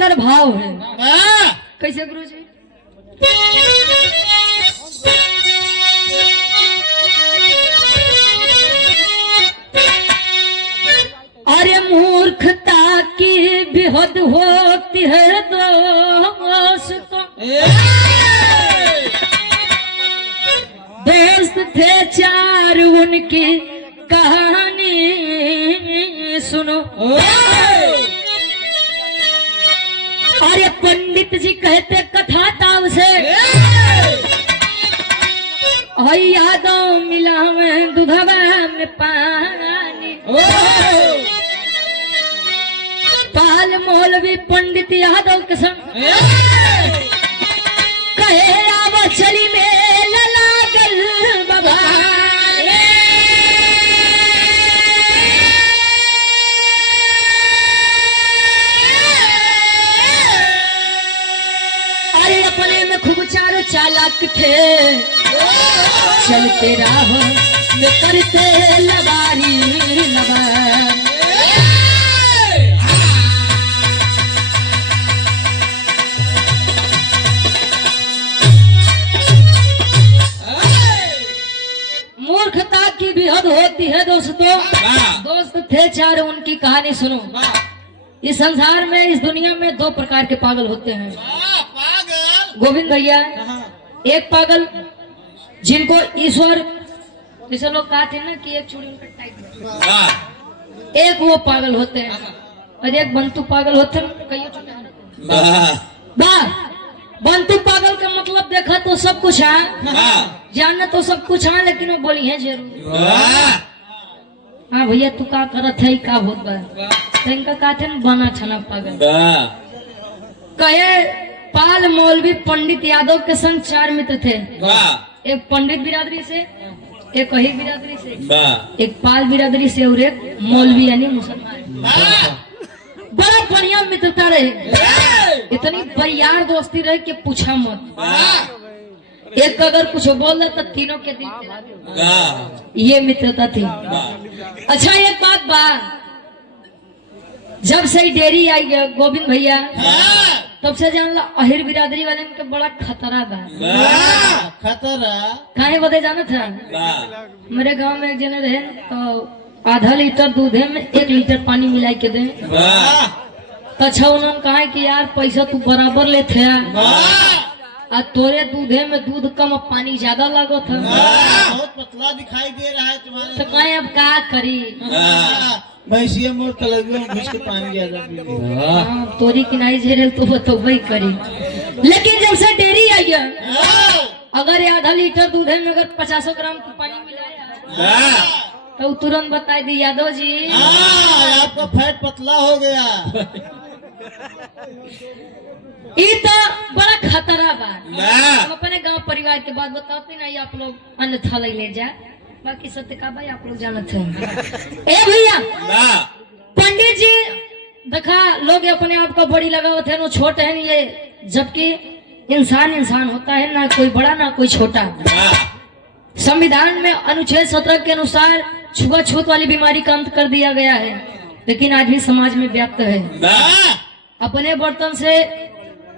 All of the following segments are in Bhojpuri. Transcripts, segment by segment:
अंदर भाव है। कैसे गुरु जी? अरे मूर्खता की भी हद होती है दोस्तों, दोस्त थे चार उनकी कहानी सुनो। अरे पंडित जी कहते कथा ताव से यादों मिला में दूधवा में पानी। पाल मौलवी पंडित यादव के संग कहे आवा चली मेला लागल बाबा। अरे अपने में खूब चारों चालाक थे, चलते राह में करते लबारी लबार। मूर्खता की भी हद होती है दोस्तों, दोस्त थे चार उनकी कहानी सुनो। इस संसार में, इस दुनिया में दो प्रकार के पागल होते हैं गोविंद भैया। एक पागल जिनको ईश्वर, जैसे लोग कहते हैं ना कि एक चूड़ी उनका टाइट, एक वो पागल होते हैं। और एक बंतु पागल होते हैं। बंतु पागल का मतलब देखा तो सब कुछ है, जानना तो सब कुछ है, लेकिन वो बोली है जरूर। हाँ भैया तू का करत है, का होत बा इनका कहते हैं बना छना पागल। कहे पाल मौलवी पंडित यादव के संग चार मित्र थे। एक पंडित बिरादरी से, एक अहीर बिरादरी से, एक पाल बिरादरी से और एक मौलवी यानी मुसलमान। बड़ा बढ़िया मित्रता रहे, इतनी बरियार दोस्ती रहे कि पूछा मत। एक अगर कुछ बोल तो तीनों के दिल पे ये मित्रता थी। अच्छा एक बात बा, जब से डेरी आई गया गोविंद भैया, तब से जान ला अहिर बिरादरी वाले के बड़ा खतरा बा। खतरा काहे बदे जाना था? मेरे गांव में एक जने रहे तो आधा लीटर दूधे में 1 लीटर पानी मिलाई के दे। अच्छा उन्होंने कहा कि यार पैसा तू बराबर ले थे, और तोरे दूधे में दूध कम और पानी ज्यादा लगो था। बहुत पतला दिखाई दे रहा है तुम्हारे। तो कहे अब क्या करी, भैंसिया मोर तलबियों में घुस के पानी ज्यादा पी गई। तोरी किनाई झेल तो वही करी। लेकिन जब से डेयरी आई गया, अगर आधा लीटर दूधे में अगर 50 ग्राम तो पानी मिलाया तो तुरंत बताई दी यादव जी आपका फैट पतला हो गया। ये तो बड़ा खतरा बात। हम अपने गांव परिवार के बात बताते नहीं, आप लोग अन्य थल ले जाए, बाकी सत्य का भाई आप लोग जानते हैं। ए भैया पंडित जी देखा लोग अपने आप को बड़ी लगावत है, वो छोटे हैं ये, जबकि इंसान इंसान होता है, ना कोई बड़ा ना कोई छोटा। संविधान में अनुच्छेद 17 के अनुसार छुआछूत वाली बीमारी का अंत कर दिया गया है, लेकिन आज भी समाज में व्याप्त है। अपने बर्तन से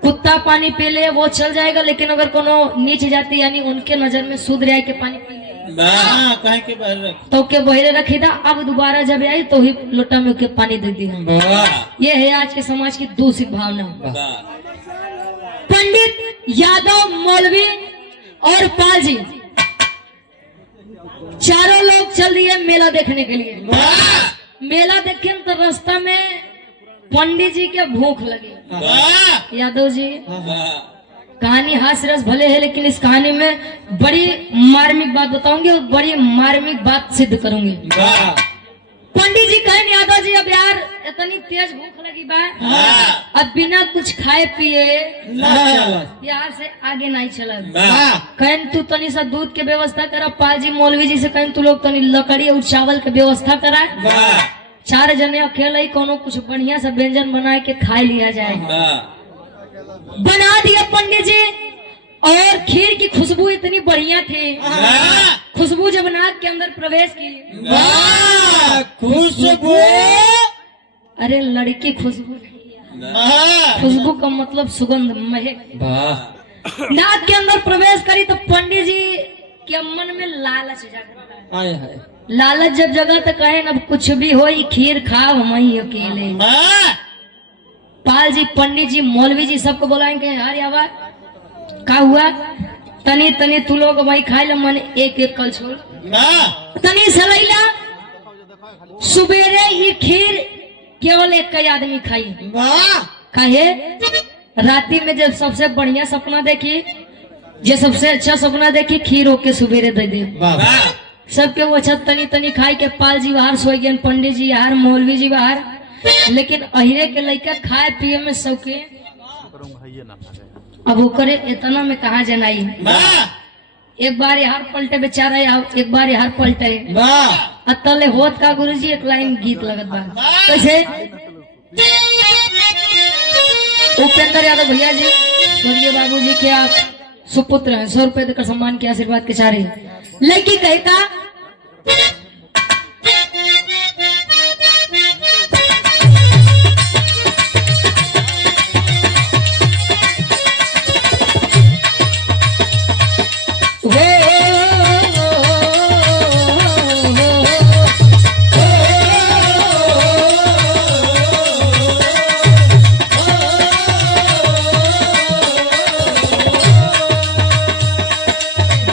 कुत्ता पानी पी ले वो चल जाएगा, लेकिन अगर कोनो नीच जाती यानी उनके नजर में शुद्ध रह के पानी पी ले तो के बहरे रखी था, अब दोबारा जब आई तो ही लोटा में के पानी दे दी। ये है आज के समाज की दूषित भावना। पंडित यादव मौलवी और पाल जी चारों लोग चल दिए मेला देखने के लिए। मेला देखे तो रास्ता में पंडित जी के भूख लगी। यादव जी कहानी हास्य रस भले है, लेकिन इस कहानी में बड़ी मार्मिक बात बताऊंगी और बड़ी मार्मिक बात सिद्ध करूंगी। पंडित जी कहें यादव जी अब यार इतनी तेज भूख लगी बा, अब बिना कुछ खाए पिए यहाँ से आगे नहीं चला। कहें तू तनी सा दूध के व्यवस्था करा। पाल जी मौलवी जी से कहें तू लोग तनी लकड़ी और चावल के व्यवस्था करा। 4 जने अकेले ही कोनो कुछ बढ़िया सा व्यंजन बना के खा लिया जाए। बना दिया पंडित जी, और खीर की खुशबू इतनी बढ़िया थी, खुशबू जब नाक के अंदर प्रवेश की, खुशबू, अरे लड़की खुशबू नहीं, खुशबू का मतलब सुगंध, महक। नाक के अंदर प्रवेश करी तो पंडित जी के मन में लालच जागता है। लालच जब जगह तो कहे अब कुछ भी हो, खीर खाओ हम ही अकेले। पाल जी, पंडित जी, मौलवी जी सबको बुलाएंगे। अरे आवा का हुआ, तनी तनी तू लोग भाई खाई लो, मन एक एक कल छोड़ तनी सलैला। सुबेरे ये खीर केवल एक कई आदमी खाई। काहे, राती में जब सबसे बढ़िया सपना देखी, जे सबसे अच्छा सपना देखी, खीर होके सुबेरे दे दे सबके। वो अच्छा तनी तनी खाई के पाल जी बाहर सो गए, पंडित जी बाहर, मौलवी जी बाहर। लेकिन अहिरे के लड़का खाए पिए में सबके। अब ओकरे इतना में कहा जनाई, एक बार यार पलटे बेचारा, एक बार यार पलटे अतले होत का। गुरुजी एक लाइन गीत लगत बा कैसे, उपेंद्र यादव भैया जी स्वर्गीय बाबूजी के आप सुपुत्र हैं, 100 रुपए देकर सम्मान के आशीर्वाद के चारे। लड़की कहता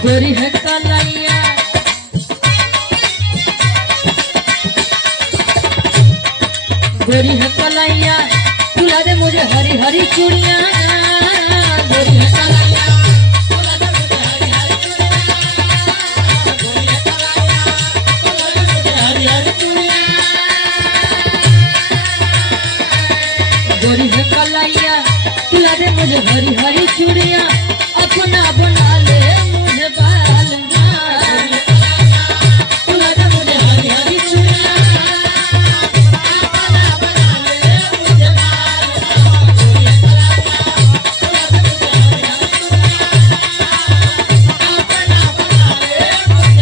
गोरी है कलैया, गोरी है कलैया, तुला दे मुझे हरी हरी चूड़ियां। गोरी है कलैया, तुला दे मुझे हरी हरी चूड़ियां। गोरी है कलैया, तुला दे मुझे हरी हरी चूड़ियां। गोरी है कलैया, तुला दे मुझे हरी हरी चूड़ियां। अपना बना ले मुझे बालना, तुला दे मुझे हरी हरी चूड़ियां। अपना बना ले मुझे बालना, गोरी है कलैया, तुला दे मुझे हरी हरी चूड़ियां। अपना बना ले मुझे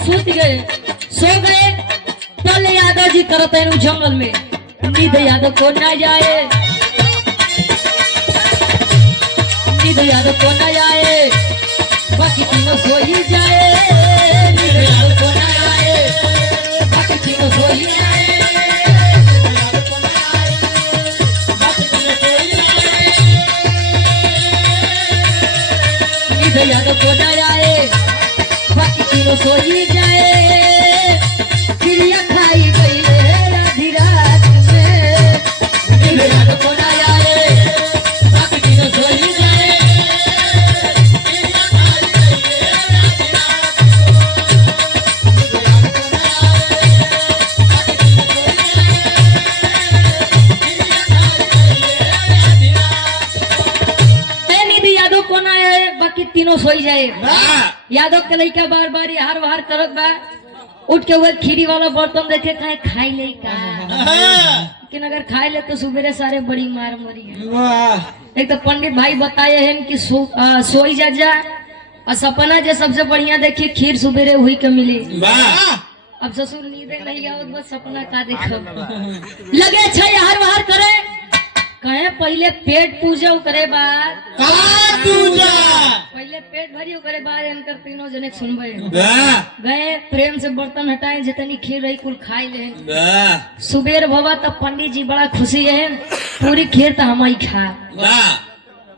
सूत गए, सो गए। तल यादव जी करते हैं जंगल में, नींद यादव को न जाए, नींद यादव को न जाए, बाकी तीनों सो ही जाए। नींद यादव को न जाए, बाकी तीनों सो ही जाए। नींद यादव को न जाए, बाकी तीनों सो ही जाए। चिड़िया खाई गई आधी रात में, नींद यादव को न जाए, बाकी तीनों सो ही जाए। चिड़िया खाई गई आधी रात में, नींद यादव को न आए, बाकी तीनों सो ही जाए। यादव के लड़का बार बार हार बाहर करत बा, उठ के वो खीरी वाला बर्तन देखे खाए खाई ले का। लेकिन अगर खाए ले तो सुबेरे सारे बड़ी मार मरी है। एक तो पंडित भाई बताए हैं कि सोई जा और सपना जो सबसे बढ़िया देखिए खीर सुबेरे हुई के मिली। अब ससुर नींदे नहीं आवत, बस सपना का देखो लगे अच्छा हार बाहर करे। कहे पहले पेट पूजा करे बाद पहले पेट भरी करे बाद इनकर तीनों जने सुनबे गए। प्रेम से बर्तन हटाए, जितनी खीर रही कुल खाई ले। सुबेर भवा तब पंडित जी बड़ा खुशी है, पूरी खीर तो हम ही खा।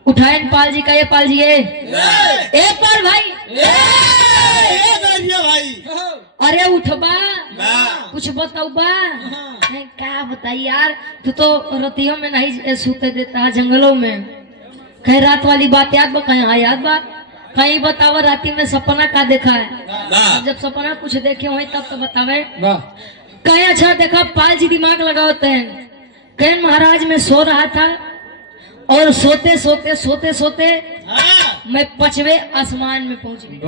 उठाए पाल जी का, ये पाल जी एक बार भाई अरे उठबा कुछ बताऊबा। क्या बताई यार, तू तो रतियों में नहीं सूते देता जंगलों में। कहीं रात वाली बात याद बा? कहीं हाँ याद बा। कहीं बतावा राती में सपना का देखा है? जब सपना कुछ देखे हो तब तो बतावे। कहीं अच्छा देखा, पाल जी दिमाग लगाते हैं। कहीं महाराज में सो रहा था और सोते सोते सोते सोते मैं 5वें आसमान में पहुंच गई।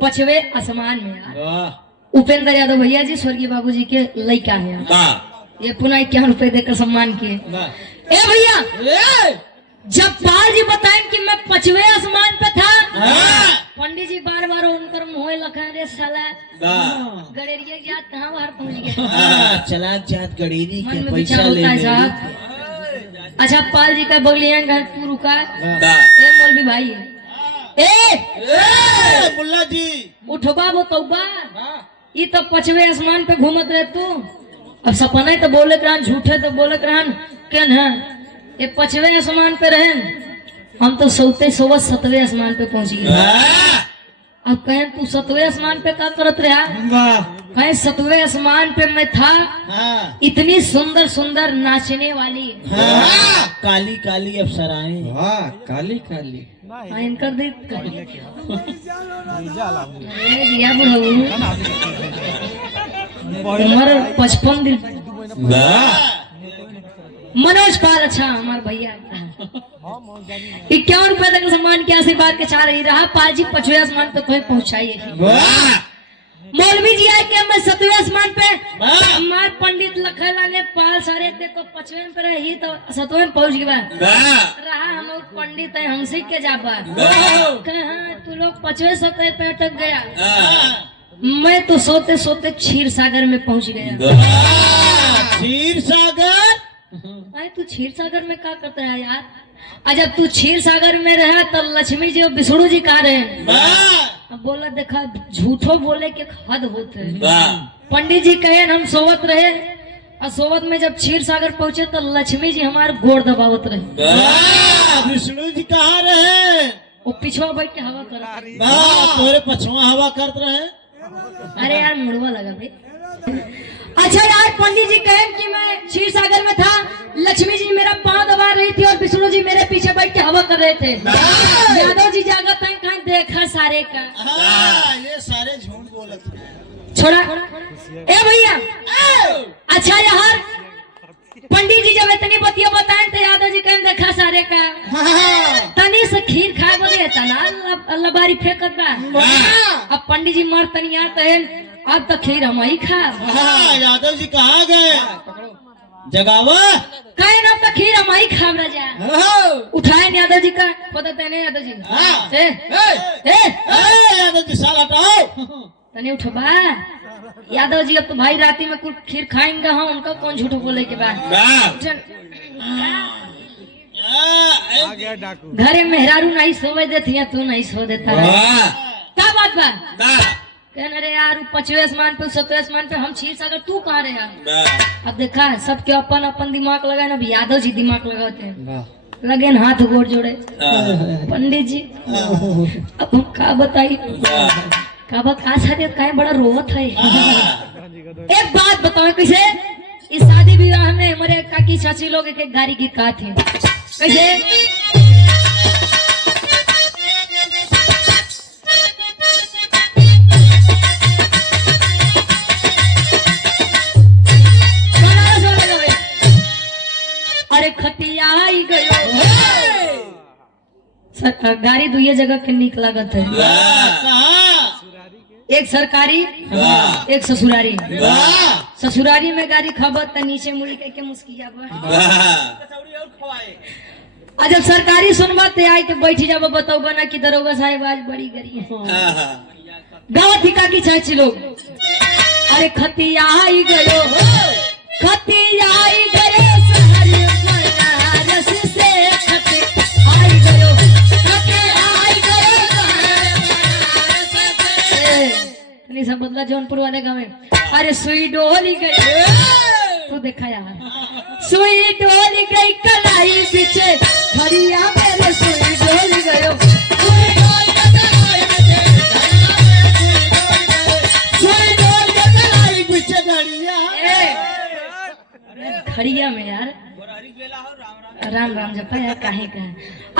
पचवे आसमान में यार। वाह उपेंद्र यादव भैया जी स्वर्गीय बाबूजी के लड़का है यार। वाह ये पुनः 51 रुपए देकर सम्मान किए। वाह ए भैया ए! जब पाल जी बताएं कि मैं पचवे आसमान पे था, हाँ। पंडित जी बार बार उनकर मुँह लखा रे साला वाह गड़ेरिया जात कहाँ बाहर पहुंच गया। हाँ, चला जात गड़ेरी मन के में पैसा विचार ले होता है ले साहब। अच्छा पाल जी का बगलिया का तू रुका। वाह ए मौलवी भाई ए ए, मुल्ला जी उठबा वो तौबा ये तो पचवे आसमान पे घूमत रहे तू। अब सपना तो बोले रहन झूठे तो बोले रहन केन है ये पचवे आसमान पे रहे हम तो सोते सोवत 7वें आसमान पे पहुंच गए। वाह अब कहें तू 7वें आसमान पे क्या करत रहा? वाह कहें 7वें आसमान पे मैं था हाँ इतनी सुंदर सुंदर नाचने वाली हाँ काली काली अप्सराएं वाह काली काली हाँ, इनकर देख दिया बुढ़ऊ उम्र 55 दिन। वाह मनोज पाल अच्छा हमारे भैया 51 रुपए तक सम्मान के आशीर्वाद के चाह रही रहा। पाल जी 5वें आसमान पे तुम्हें पहुंचाइए। वाह मौलवी जी आए कि मैं 7वें आसमान पे वाह। हमारे पंडित लखला ने पाल सारे थे तो 5वें पे रही तो 7वें में पहुंच गया वाह रहा। हम लोग पंडित है हमसे के जाबा वाह कहा तू लोग 5वें 7वें पे अटक गया। हाँ। मैं तो सोते सोते क्षीर सागर में पहुंच गया। क्षीर सागर अरे तू क्षीर सागर में क्या करता है यार? जब तू क्षीर सागर में रहा तो लक्ष्मी जी और विष्णु जी कहा रहे वाह अब बोला देखा झूठो बोले के हद होते हैं। वाह पंडित जी कहे हम सोवत रहे और सोवत में जब क्षीर सागर पहुंचे तो लक्ष्मी जी हमारे गोड़ दबावत रहे। वाह विष्णु जी कहाँ रहे? वो पिछवा बैठ के हवा कर रहे। वाह तोरे पछवा हवा करत रहे। अरे यार मुड़वा लगा भाई। अच्छा यार पंडित जी कहे कि मैं क्षीर सागर में था लक्ष्मी जी मेरा पांव दबा रही थी और विष्णु जी मेरे पीछे बैठ के हवा कर रहे थे। यादव जी जागत है कहीं देखा सारे का हाँ, ये सारे झूठ बोलत छोड़ा ए भैया। अच्छा यार पंडित जी जब इतनी बतिया बताए तो यादव जी कहीं देखा सारे का तनी से खीर खाए बोले तना लबारी फेंकत बा। अब पंडित जी मर तनी आता है अब तक खीर हम ही खा। हाँ, यादव जी कहाँ गए? जगावा कहे ना तो खीर हम ही खा राजा। उठाए यादव जी का पता तेने यादव जी हाँ। ए ए यादव जी साल हटाओ। तनी उठबा यादव जी अब तो भाई राती में कुछ खीर खाएंगे हम उनका कौन झूठ बोले के बाद वाह घरे मेहरारू नहीं सोवे देती है तू नहीं सो देता है वाह क्या बात बा? वाह कहना रे यार 5वें आसमान पे 7वें आसमान पे हम क्षीर सागर तू कहाँ रहे यार? वाह अब देखा है सबके अपन अपन दिमाग लगाए ना अभी यादव जी दिमाग लगाते हैं लगे न हाथ गोड़ जोड़े। पंडित जी अब हम का बताई का बता सारे का बड़ा रोवत है। एक बात बताओ कैसे इस शादी विवाह में हमारे काकी चाची लोग एक गाड़ी गीत का थे कैसे अरे खटिया आई गयो गाड़ी दुए जगह के निक लागत है। एक सरकारी वाह एक ससुरारी। वाह ससुरारी में गाड़ी खबत त नीचे मुड़ी के मुस्किया बा। वाह जब सरकारी सुनबा ते आई के बैठ जाब बताओ बना कि दरोगा साहब आज बड़ी गरी है गाँव ठिका की चाची लोग। अरे खतिया आई गयो खतिया आई गयो सहरी बनारस से खती आई गयो खतिया आई गयो नहीं सब बदला जौनपुर वाले गाँव में। अरे सुई डोली गई तो देखा यार सुई डोली गई कलाई पीछे खड़िया मेरे सुई डोली गयो सुई डोली कलाई पीछे खड़िया में यार राम राम जपा यार काहे का।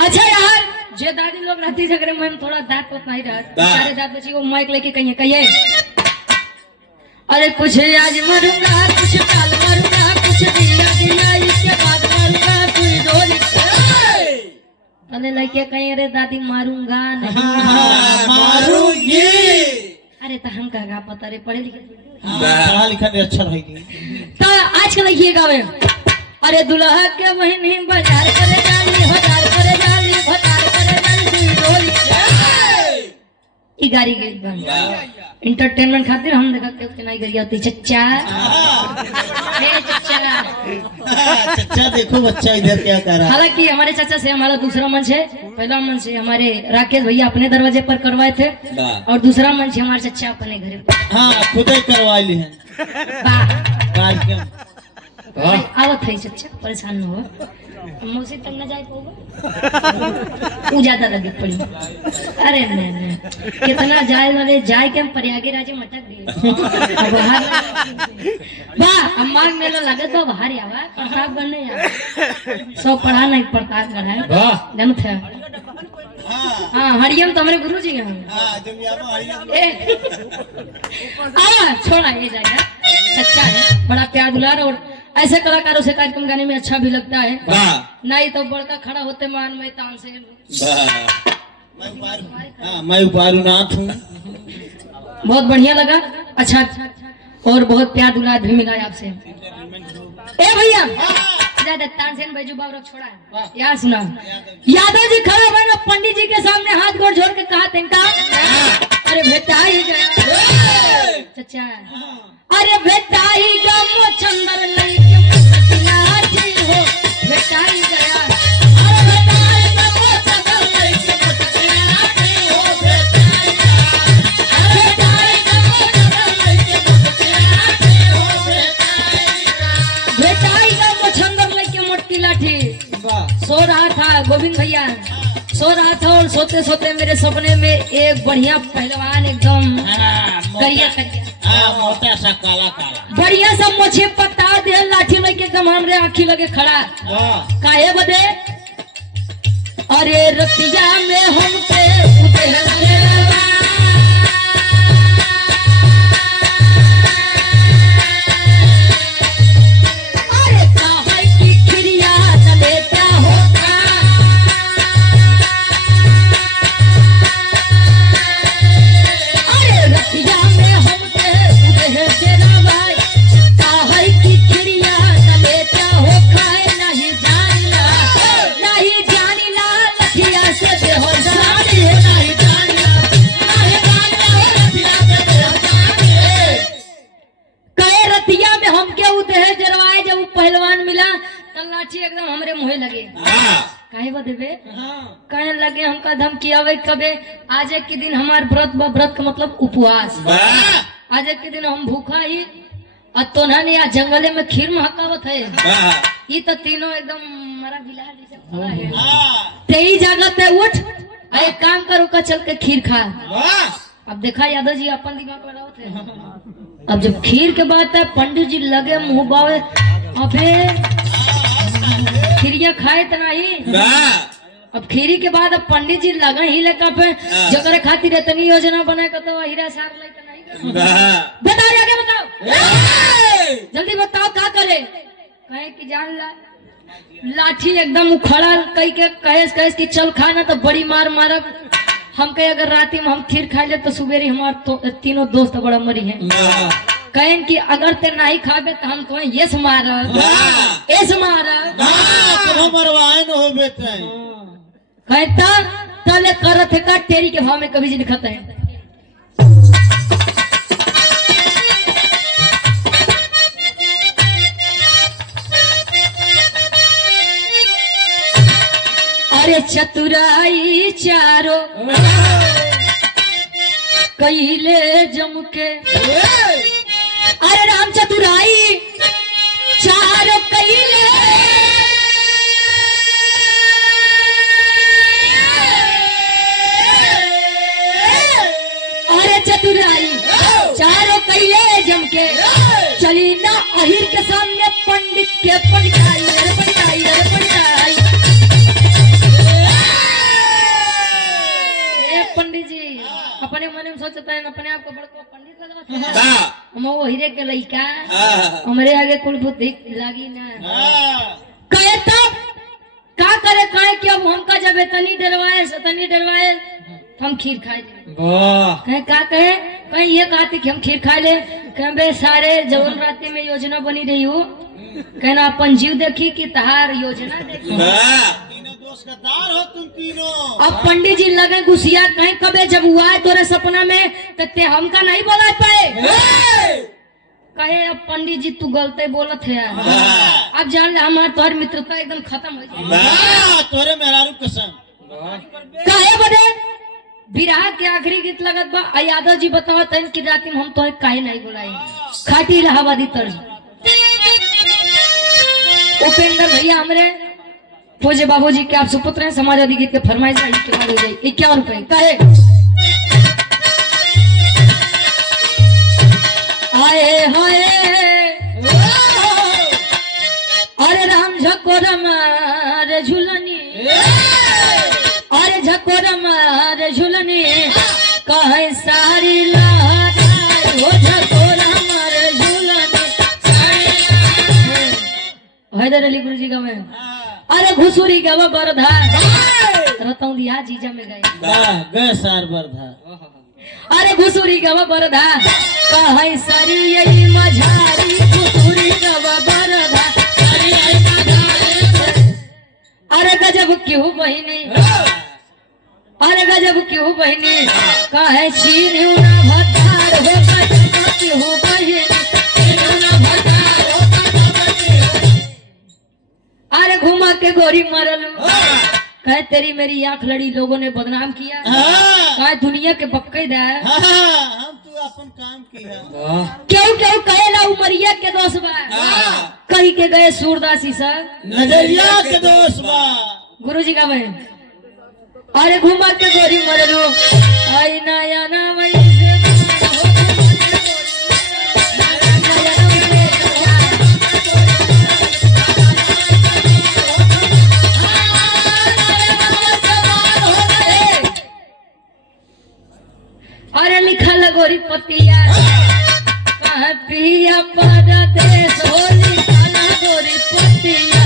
अच्छा यार जे दादी लोग रहती झगड़े में थोड़ा दांत पत नहीं रहा सारे दांत बची को माइक लेके कहिए अरे कुछ आज मरूंगा कुछ काल मरूंगा कुछ दिया दिया इसके बाद मरूंगा सुई डोली अरे लड़के कहीं अरे दादी मारूंगा नहीं। मारूंगी। अरे तो हम का पता रे पढ़े लिखे पढ़ा लिखा नहीं अच्छा रहेगी। तो आज के लड़की गावे अरे दुल्हा के महीने बाजार करे जाली हजार करे जाली भतार करे जाली दुई डोली ई गाड़ी गई बन इंटरटेनमेंट खातिर हम देखा के नहीं करी होती चच्चा हे चच्चा। चच्चा देखो बच्चा इधर क्या कर रहा है। हालांकि हमारे चाचा से हमारा दूसरा मंच है। पहला मंच है हमारे राकेश भैया अपने दरवाजे पर करवाए थे और दूसरा मंच है हमारे चाचा अपने घर पे। हाँ खुद ही करवा ली है वाह कार्यक्रम। आवत है चच्चा परेशान न हो मौसी तक न जाए पाओगे उ ज्यादा लगी पड़ी। अरे नहीं कितना जाए वाले जाए के हम प्रयागे राजे मटक दिए बाहर वाह अम्माग मेला लगे तो बाहर आवा प्रताप बनने आवा सो पढ़ा नहीं प्रताप गढ़ा वाह जानत है। हाँ हरियम तो हमारे गुरु जी हैं। छोड़ा ये जाएगा सच्चा है बड़ा प्यार दुलार और ऐसे कलाकारों से कार्यक्रम गाने में अच्छा भी लगता है। नहीं तो बड़का खड़ा होते मान में तान से मैं उपारुनाथ हूँ। बहुत बढ़िया लगा अच्छा और बहुत प्यार दुलार भी मिला आपसे। ए भैया ज्यादा तानसेन बैजू बाबू छोड़ा है यार सुना यादव जी खड़ा बना पंडित जी के सामने हाथ गोड़ जोड़ के कहा तिनका अरे बेटा ही गया चचा अरे बेटा ही गम चंदर नहीं के मुस्किलाती हो बेटा ही गया अरे बेटा ही गम चंदर नहीं के मुस्किलाती हो बेटा ही गया अरे बेटा ही गम चंदर नहीं के मुस्किलाती हो बेटा ही गम चंदर नहीं के मोटी लाठी। सो रहा था गोविंद भैया सो रहा था और सोते सोते मेरे सपने में एक बढ़िया पहलवान एकदम करिया मोटा सा काला काला बढ़िया सा मुझे पता दे लाठी लेके एकदम हमरे आँखी लगे खड़ा काहे बदे अरे रतिया में हम पे अरे काहे की खिरिया चले क्या होता अरे रतिया में हम पहलवान मिला तो लाठी एकदम हमरे मुहे लगे काहे बदेबे कहे लगे हमका धमकी आवे कबे आज के दिन हमार व्रत व्रत का मतलब उपवास आज के दिन हम भूखा ही और तोना ने आज जंगले में खीर महकावत है ये तो तीनों एकदम मरा बिलार जैसे खड़ा है तेई जागत है उठ एक काम करो का चल के खीर खा। अब देखा यादव जी अपन दिमाग लगावत है। अब जब खीर के बात है पंडित जी लगे मुंह बावे अबे खीरिया खाए तो नहीं अब खीरी के बाद अब पंडित जी लगा ही लेका पे जगह खातिर इतनी योजना बनाए का तो हीरा सार ले तो नहीं बताओ आगे बताओ जल्दी बताओ क्या करे कहे कि जान ला लाठी एकदम उखड़ा कई के कहे कि चल खाना तो बड़ी मार मारब हम कहे अगर राती में हम खीर खा ले तो सुबेरी हमार तीनों दोस्त बड़ा मरी है कहें कि अगर ते नहीं खाबे तो हम कहें ये मार कहता तले करत है का तेरी के भाव में कभी जी लिखता है। अरे चतुराई चारो कैले जम के अरे राम चतुराई चारो कैले अरे चतुराई चारो कैले जम के चली ना अहिर के सामने पंडित के पलटाई पलटाई पलटाई पंडित जी अपने मन में सोचता है अपने आप को बड़को पंडित लगाते हैं हम वो हीरे के लइका हमारे आगे कुल बुद्धि लागी ना कहे तब का करे कहे कि अब हमका जब सतनी डरवाए हम खीर खाए ले। वाह कहे का कहे कहीं ये कहते कि हम खीर खाए ले। कहे बे सारे जवन रात में योजना बनी रही हो कहना अपन जीव देखी कि तहार योजना देखी। तीनों दोस्त का दार हो तुम तीनों। अब पंडित जी लगे गुसिया कहीं कबे जब हुआ है तोरे सपना में तो ते हमका नहीं बोला पाए। कहे अब पंडित जी तू गलते बोलत है अब जान ले हमार तोहर मित्रता एकदम खत्म हो जाए। तोरे मेहरारू कसम। काहे बदे विराह के आखिरी गीत लगत बा आ यादव जी बतावा तन कि रात में हम तोहे काहे नहीं बुलाई खाटी इलाहाबादी तर्ज। उपेंद्र भैया हमरे पूज्य बाबूजी के आप सुपुत्र हैं समाजवादी गीत के फरमाइश आई के बाद हो जाए 51 रुपए काहे आए हाय अरे राम झकोर मार झुलनी अरे झकोर मार झुलनी कहे सारी लहराए हो झकोर मार झुलनी हैदर अली गुरु जी का मैं अरे घुसुरी गवा बरधा रतौं दिया जीजा में गए सार बरधा। अरे घुसुरी गवा बरधा कहे सारी यही मझारी घुसुरी गवा बरधा अरे गजब क्यों बहिनी अरे गजब क्यों बहिनी कहे चीनी ना भतार हो गजब क्यों बहिनी अरे घुमा के गोरी मरल कहे तेरी मेरी आंख लड़ी लोगों ने बदनाम किया कहे दुनिया के बक्के दे हम तू अपन काम किया। क्यों क्यों कहेला उमरिया के दोस्त बा कहीं के गए सूरदासी सर नजरिया के दोस्त बा गुरु जी का मैं अरे घुमा के गोरी मरलू आई नया ना वैसे अरे लिखल गोरी पतिया कह पिया परदेश हो लिखल गोरी पतिया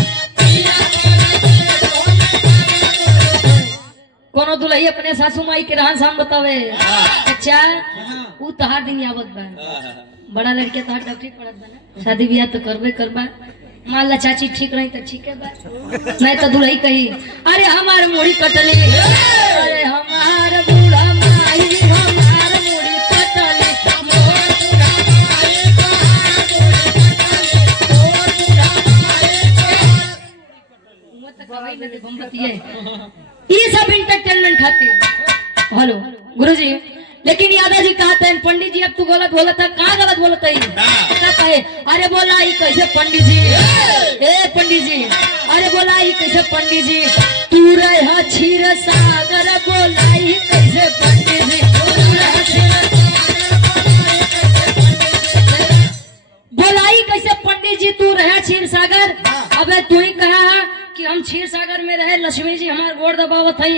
कोनो दुल्ही अपने सासू माई के रहन सहन बतावे अच्छा ऊ तहार दिन आवत बा बड़ा लड़के तहार डॉक्टरी पढ़त बा ना शादी ब्याह तो करबे करबा मान ला चाची ठीक रही तो ठीक है बा नहीं तो दुल्ही कही अरे हमार मुड़ी कटली अरे हमार बूढ़ा माई हमार मुड़ी कटली ये सब इंटरटेनमेंट खातिर हेलो गुरुजी लेकिन यादव जी कहते हैं पंडित जी अब तू गलत बोला था कहाँ गलत बोला था कहे अरे बोला ही कैसे पंडित जी ए पंडित जी अरे बोला ही कैसे पंडित जी तू रहा क्षीर सागर बोला ही कैसे पंडित जी बोला ही कैसे पंडित जी तू रहा क्षीर सागर अबे तू ही कहा कि हम क्षीर सागर में रहे लक्ष्मी जी हमारे गोड़ दबावत है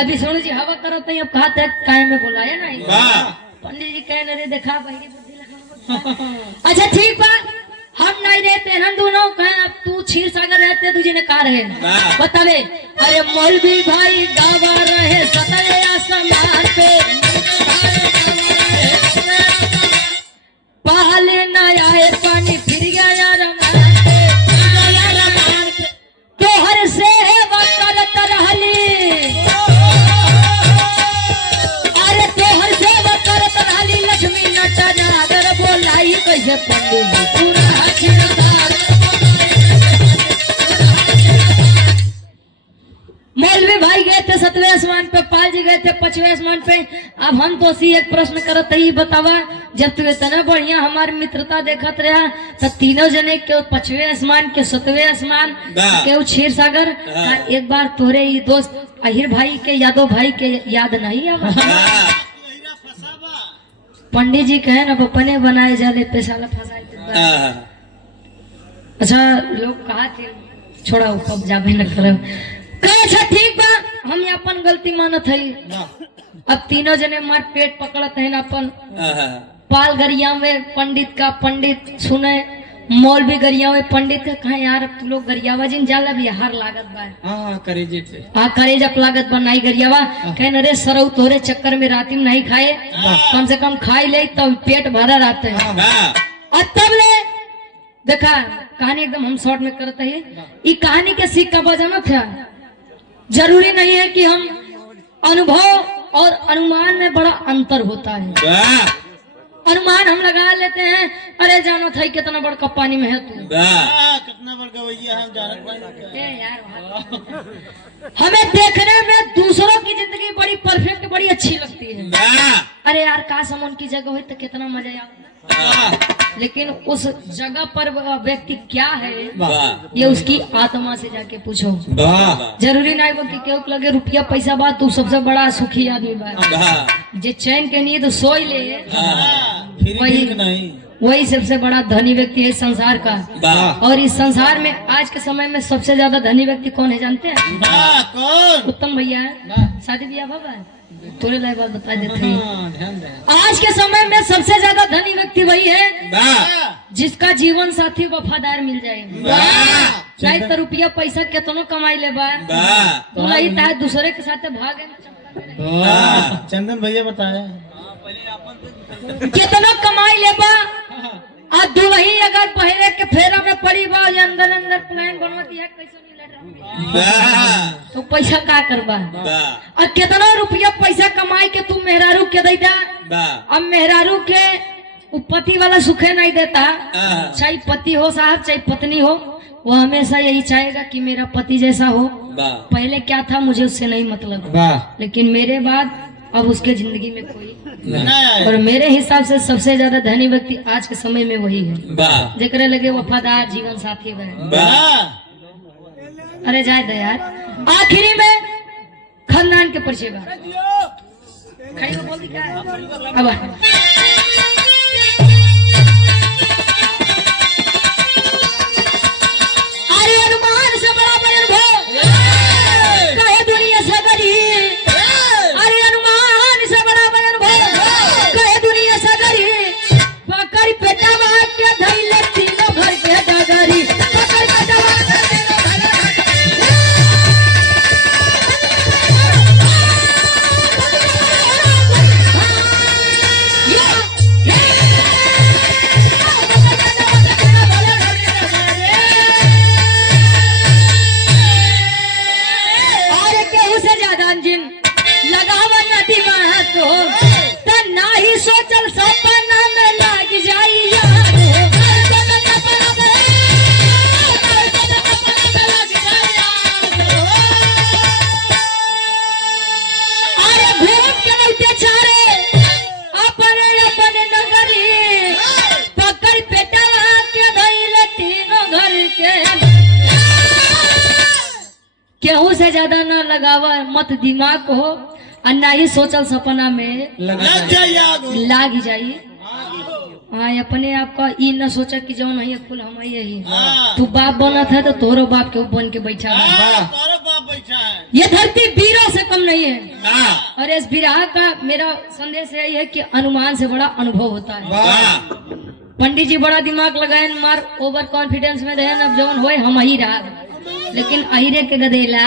अभी विष्णु जी हवा करत है अब कहते काय में बुलाया नहीं पंडित जी कह रे देखा बहरी बुद्धि लगा अच्छा ठीक बा हम नहीं रहते हम दोनों कहे अब तू क्षीर सागर रहते तुझे ने कहा रहे बतावे अरे मौलवी भाई गावा रहे सतले आसमान पे पहले न आए पानी फिर गया रमान पे तोहर से करत रहली अरे तोहर से करत रहली लक्ष्मी नटनागर बोलाई कैसे पंडित जी पूरा छिड़कार मौलवी भाई गए थे 7वें आसमान पे पाल जी गए थे 5वें आसमान पे अब हम तो सी एक प्रश्न करते ही बतावा जब तू इतना बढ़िया हमारी मित्रता देखत रहा तो तीनों जने के 5वें आसमान के 7वें आसमान के क्षीर सागर एक बार तोरे ये दोस्त अहिर भाई के यादव भाई के याद नहीं आवा पंडित जी कहे ना अपने बनाए जाले पैसा फंसाए अच्छा लोग कहा थे छोड़ा कब जाबे न करे अच्छा ठीक बा हम अपन गलती मानत है अब तीनों जने मार पेट पकड़त है अपन पाल गरिया में पंडित का पंडित सुने मौलवी गरियावे पंडित के कहा यार अब तू लोग गरियावा जिन जाला भी हार लागत बा हाँ करे जेते करे जब लागत बा नहीं गरियावा कहन रे सरऊ तोरे चक्कर में राती में नहीं खाए कम से कम खाई ले तब पेट भरा रहता है और तब ले देखा कहानी एकदम हम शॉर्ट में करते हैं ये कहानी के सीख का बजाना था जरूरी नहीं है कि हम अनुभव और अनुमान में बड़ा अंतर होता है अनुमान हम लगा लेते हैं अरे जानो था कितना बड़का पानी में है तू कितना बड़का भैया हम जानत पाएंगे यार हमें देखने में दूसरों की जिंदगी बड़ी परफेक्ट बड़ी अच्छी लगती है अरे यार काश हम उनकी जगह हुई तो कितना मजा आता लेकिन उस जगह पर वह व्यक्ति क्या है ये उसकी आत्मा से जाके पूछो जरूरी नहीं वो कि क्यों लगे रुपया पैसा बात तू सबसे बड़ा सुखी आदमी बा जे चैन के नींद सोई ले वही नहीं वही सबसे बड़ा धनी व्यक्ति है संसार का और इस संसार में आज के समय में सबसे ज्यादा धनी व्यक्ति कौन है जानते हैं कौन उत्तम भैया है शादी ब्याह बाबा थोड़े लाए बात बता देते हैं आज के समय में सबसे ज्यादा धनी व्यक्ति वही है जिसका जीवन साथी वफादार मिल जाए चाहे तो रुपया पैसा कितना कमाई ले बा तो नहीं चाहे दूसरे के साथ भागे चंदन भैया बताया कितना कमाई ले बा आ दुल्ही अगर पहले के फेरा में पड़ी बा या अंदर अंदर प्लान बनवाती है कैसे नहीं लड़ रहा तो पैसा का करबा और कितना रुपया पैसा कमाई के तू मेहरारू के देता अब मेहरारू के पति वाला सुखे नहीं देता चाहे पति हो साहब चाहे पत्नी हो वो हमेशा यही चाहेगा कि मेरा पति जैसा हो पहले क्या था मुझे उससे नहीं मतलब लेकिन मेरे बाद अब उसके जिंदगी में कोई और मेरे हिसाब से सबसे ज्यादा धनी व्यक्ति आज के समय में वही है जेकरे लगे वफादार जीवन साथी है अरे जाए दे यार आखिरी में खानदान के परिचय बा बोल दी क्या अब केहू से ज्यादा ना लगावा मत दिमाग को और ना ही सोचल सपना में लाग जाइए हाँ अपने आप का ई न सोचा कि जो नहीं कुल हम यही तू बाप बना था तो तोरो बाप के बन के बैठा है ये धरती वीरों से कम नहीं है और इस विराह का मेरा संदेश यही है कि अनुमान से बड़ा अनुभव होता है पंडित जी बड़ा दिमाग लगाए मार ओवर कॉन्फिडेंस में रहे अब जौन होए हम ही रहा लेकिन अहिरे के गदेला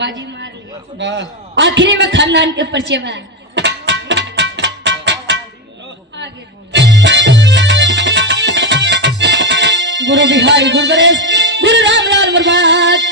बाजी मार लिया आखिरी में खानदान के परिचय में गुरु बिहारी गुरु गणेश गुरु रामलाल मुर्बाद